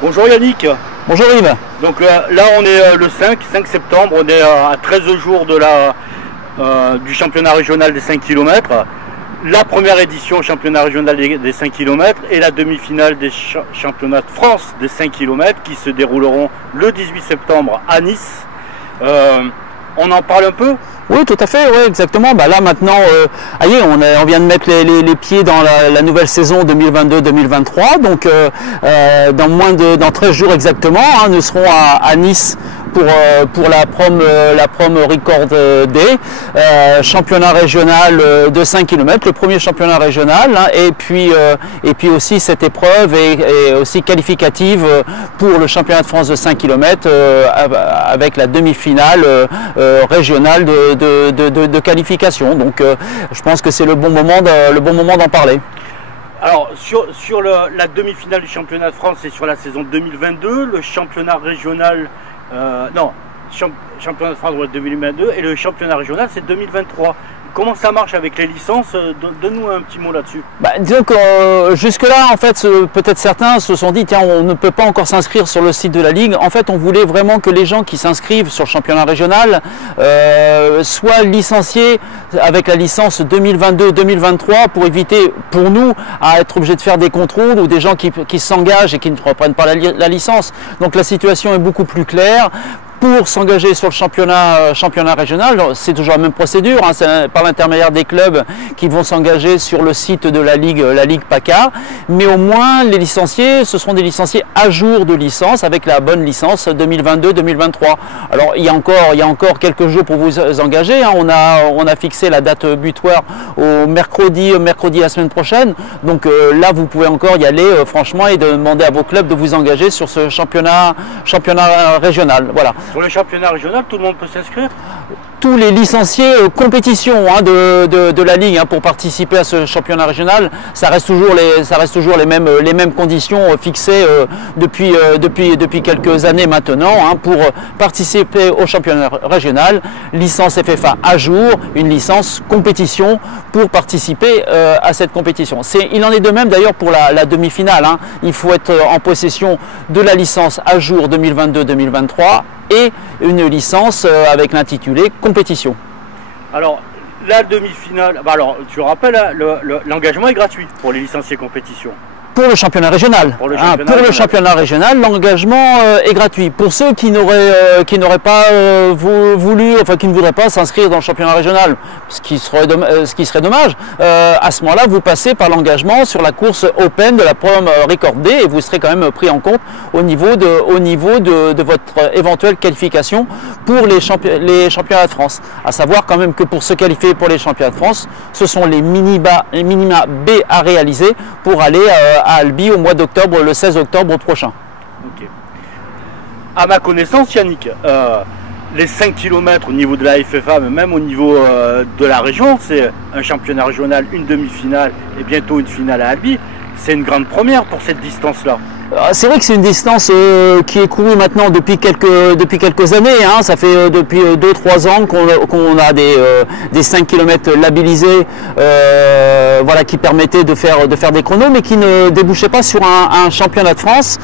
Bonjour Yannick. Bonjour Yves. Donc là on est le 5 septembre, on est à 13 jours de du championnat régional des 5 km. La première édition championnat régional des 5 km et la demi-finale des championnats de France des 5 km qui se dérouleront le 18 septembre à Nice. On en parle un peu? Oui, tout à fait, oui, exactement. Bah là maintenant, on vient de mettre les pieds dans la nouvelle saison 2022-2023. Donc dans 13 jours exactement, nous serons à Nice pour la prom Record Day, championnat régional de 5 km, le premier championnat régional, et puis aussi cette épreuve est aussi qualificative pour le championnat de France de 5 km avec la demi-finale régionale de qualification. Donc je pense que c'est le bon moment d'en parler. Alors sur la demi-finale du championnat de France, c'est sur la saison 2022, le championnat régional championnat de France 2022 et le championnat régional c'est 2023. Comment ça marche avec les licences? Donne-nous un petit mot là-dessus. Disons que jusque-là, en fait, peut-être certains se sont dit, tiens, on ne peut pas encore s'inscrire sur le site de la Ligue. En fait, on voulait vraiment que les gens qui s'inscrivent sur le championnat régional soient licenciés avec la licence 2022-2023 pour éviter, pour nous, à être obligés de faire des contrôles ou des gens qui s'engagent et qui ne reprennent pas la licence. Donc la situation est beaucoup plus claire. Pour s'engager sur le championnat régional, c'est toujours la même procédure, c'est par l'intermédiaire des clubs qui vont s'engager sur le site de la Ligue PACA, mais au moins les licenciés, ce seront des licenciés à jour de licence avec la bonne licence 2022-2023. Alors il y a encore quelques jours pour vous engager, on a fixé la date butoir au mercredi la semaine prochaine, donc là vous pouvez encore y aller franchement et demander à vos clubs de vous engager sur ce championnat régional. Voilà. Sur le championnat régional, tout le monde peut s'inscrire? Tous les licenciés compétition de la Ligue pour participer à ce championnat régional, ça reste toujours les mêmes conditions fixées depuis quelques années maintenant pour participer au championnat régional. Licence FFA à jour, une licence compétition pour participer à cette compétition. Il en est de même d'ailleurs pour la demi-finale. Il faut être en possession de la licence à jour 2022-2023 et une licence avec l'intitulé compétition. Alors la demi-finale, tu rappelles, l'engagement est gratuit pour les licenciés compétition. Pour le championnat régional. Pour le championnat régional, l'engagement est gratuit. Pour ceux qui n'auraient pas voulu, enfin qui ne voudraient pas s'inscrire dans le championnat régional, ce qui serait dommage, à ce moment-là, vous passez par l'engagement sur la course Open de la prom Record Day et vous serez quand même pris en compte au niveau de votre éventuelle qualification pour les championnats de France. À savoir quand même que pour se qualifier pour les championnats de France, ce sont les minima B à réaliser pour aller à Albi au mois d'octobre, le 16 octobre prochain. Ok. À ma connaissance, Yannick, les 5 km au niveau de la FFA, mais même au niveau de la région, c'est un championnat régional, une demi-finale et bientôt une finale à Albi. C'est une grande première pour cette distance-là. C'est vrai que c'est une distance qui est courue maintenant depuis quelques années. Ça fait depuis 2-3 ans qu'on a des 5 km labellisés qui permettaient de faire des chronos, mais qui ne débouchaient pas sur un championnat de France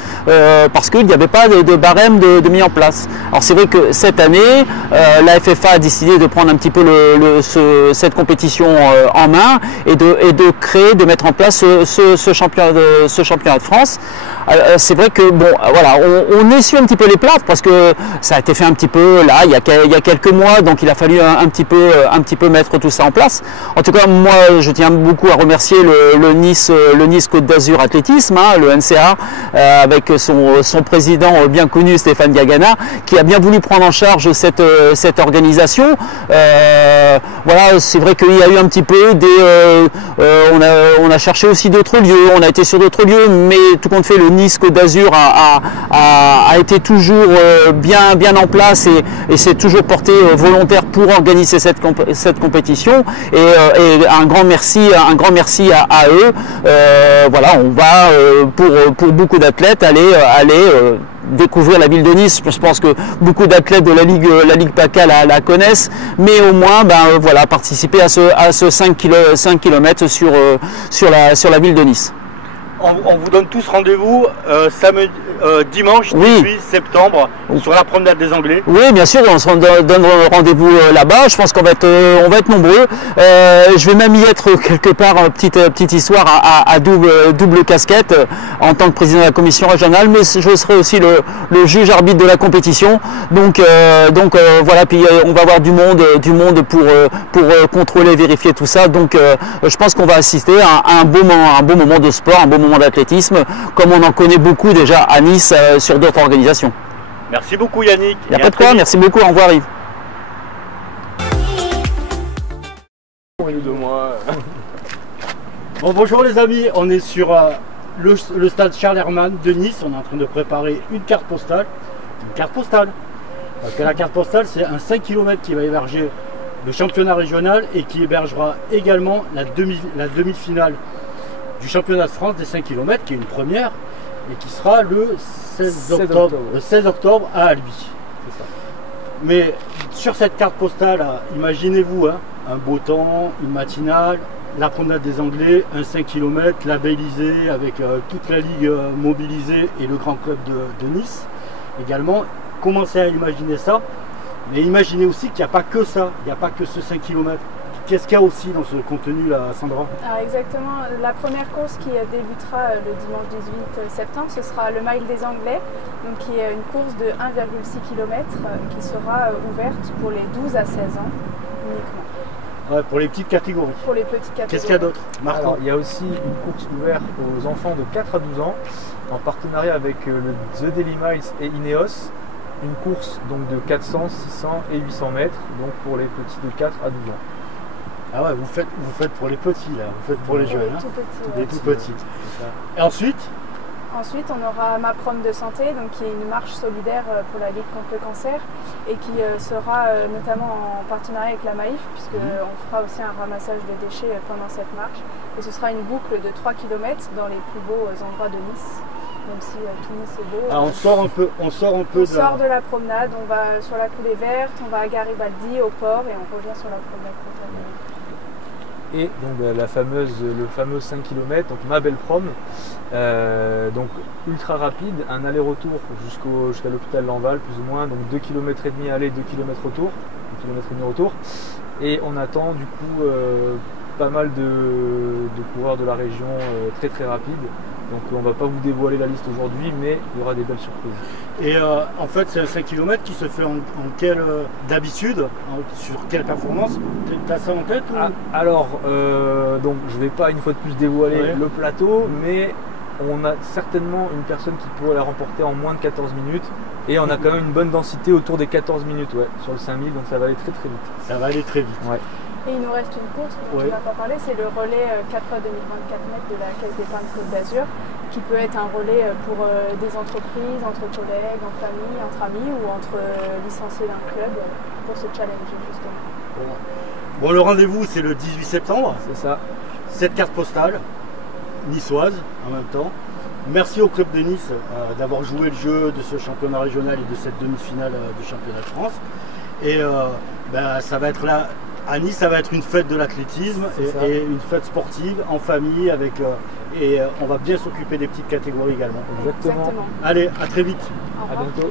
parce qu'il n'y avait pas de barème de mis en place. Alors c'est vrai que cette année, la FFA a décidé de prendre un petit peu cette compétition en main et de mettre en place ce championnat de France. C'est vrai que on essuie un petit peu les plâtres parce que ça a été fait un petit peu là il y a quelques mois, donc il a fallu un petit peu mettre tout ça en place. En tout cas, moi je tiens beaucoup à remercier le Nice Côte d'Azur Athlétisme, le NCA, avec son président bien connu Stéphane Diagana, qui a bien voulu prendre en charge cette organisation. C'est vrai qu'il y a eu un petit peu on a cherché aussi d'autres lieux, on a été sur d'autres lieux, mais tout compte fait, le Nice Côte d'Azur a été toujours bien en place et s'est toujours porté volontaire pour organiser cette compétition. Et un grand merci à eux. On va pour beaucoup d'athlètes aller découvrir la ville de Nice. Je pense que beaucoup d'athlètes de la Ligue PACA la connaissent, mais au moins participer à ce 5 km sur la ville de Nice. on vous donne tous rendez-vous dimanche 18 septembre sur la promenade des Anglais. Oui, bien sûr, on se donne rendez-vous là-bas. Je pense qu'on va être nombreux. Je vais même y être quelque part, petite histoire à double casquette en tant que président de la commission régionale, mais je serai aussi le juge arbitre de la compétition. Donc voilà, puis on va avoir du monde pour contrôler, vérifier tout ça. Donc je pense qu'on va assister à un beau moment de sport, un beau moment d'athlétisme, comme on en connaît beaucoup déjà à Nice sur d'autres organisations. Merci beaucoup Yannick. Il n'y a pas de quoi, merci beaucoup, au revoir Yves. Bon, bonjour les amis, on est sur le stade Charles Hermann de Nice. On est en train de préparer une carte postale. Une carte postale. Parce que la carte postale, c'est un 5 km qui va héberger le championnat régional et qui hébergera également la demi-finale du championnat de France des 5 km, qui est une première, et qui sera le 16 octobre à Albi. Mais sur cette carte postale, imaginez-vous un beau temps, une matinale, la promenade des Anglais, un 5 km labellisé avec toute la ligue mobilisée et le grand club de Nice également. Commencez à imaginer ça, mais imaginez aussi qu'il n'y a pas que ça, il n'y a pas que ce 5 km. Qu'est-ce qu'il y a aussi dans ce contenu-là, Sandra? Alors exactement, la première course qui débutera le dimanche 18 septembre, ce sera le Mile des Anglais, donc qui est une course de 1,6 km qui sera ouverte pour les 12 à 16 ans uniquement. Ouais, pour les petites catégories. Pour les petites catégories. Qu'est-ce qu'il y a d'autre, Marco? Alors, il y a aussi une course ouverte aux enfants de 4 à 12 ans, en partenariat avec le The Daily Miles et Ineos. Une course donc de 400, 600 et 800 mètres, donc pour les petits de 4 à 12 ans. Ah ouais, vous faites pour les petits là, vous faites pour les jeunes, Les tout petits. Et ensuite, on aura Ma Prom de santé, donc qui est une marche solidaire pour la Ligue contre le cancer et qui sera notamment en partenariat avec la Maïf, puisqu'on fera aussi un ramassage de déchets pendant cette marche. Et ce sera une boucle de 3 km dans les plus beaux endroits de Nice, même si tout Nice est beau. Ah, on sort de la promenade, on va sur la coulée verte, on va à Garibaldi, au port, et on revient sur la promenade contaminée. Et donc le fameux 5 km, donc Ma Belle Prom, donc ultra rapide, un aller-retour jusqu'à l'hôpital Lanval plus ou moins, donc 2 km et demi aller, 2 km retour, 2 km et demi retour. Et on attend du coup pas mal de coureurs de la région très très rapides. Donc on ne va pas vous dévoiler la liste aujourd'hui, mais il y aura des belles surprises. Et en fait, c'est un 5 km qui se fait en d'habitude, sur quelle performance? Tu as ça en tête ou... Alors, donc je ne vais pas une fois de plus dévoiler le plateau, mais on a certainement une personne qui pourrait la remporter en moins de 14 minutes. Et on a quand même une bonne densité autour des 14 minutes sur le 5000, donc ça va aller très très vite. Ça va aller très vite. Ouais. Et il nous reste une course dont tu n'as pas parlé, c'est le relais 4 x 2024 mètres de la Caisse d'épargne Côte d'Azur, qui peut être un relais pour des entreprises, entre collègues, en famille, entre amis ou entre licenciés d'un club pour se challenger justement. Bon, le rendez-vous c'est le 18 septembre. C'est ça. Cette carte postale, niçoise en même temps. Merci au club de Nice d'avoir joué le jeu de ce championnat régional et de cette demi-finale du championnat de France. Et ça va être là. À Nice, ça va être une fête de l'athlétisme et une fête sportive en famille et on va bien s'occuper des petites catégories également. Exactement. Allez, à très vite. Au revoir. À bientôt.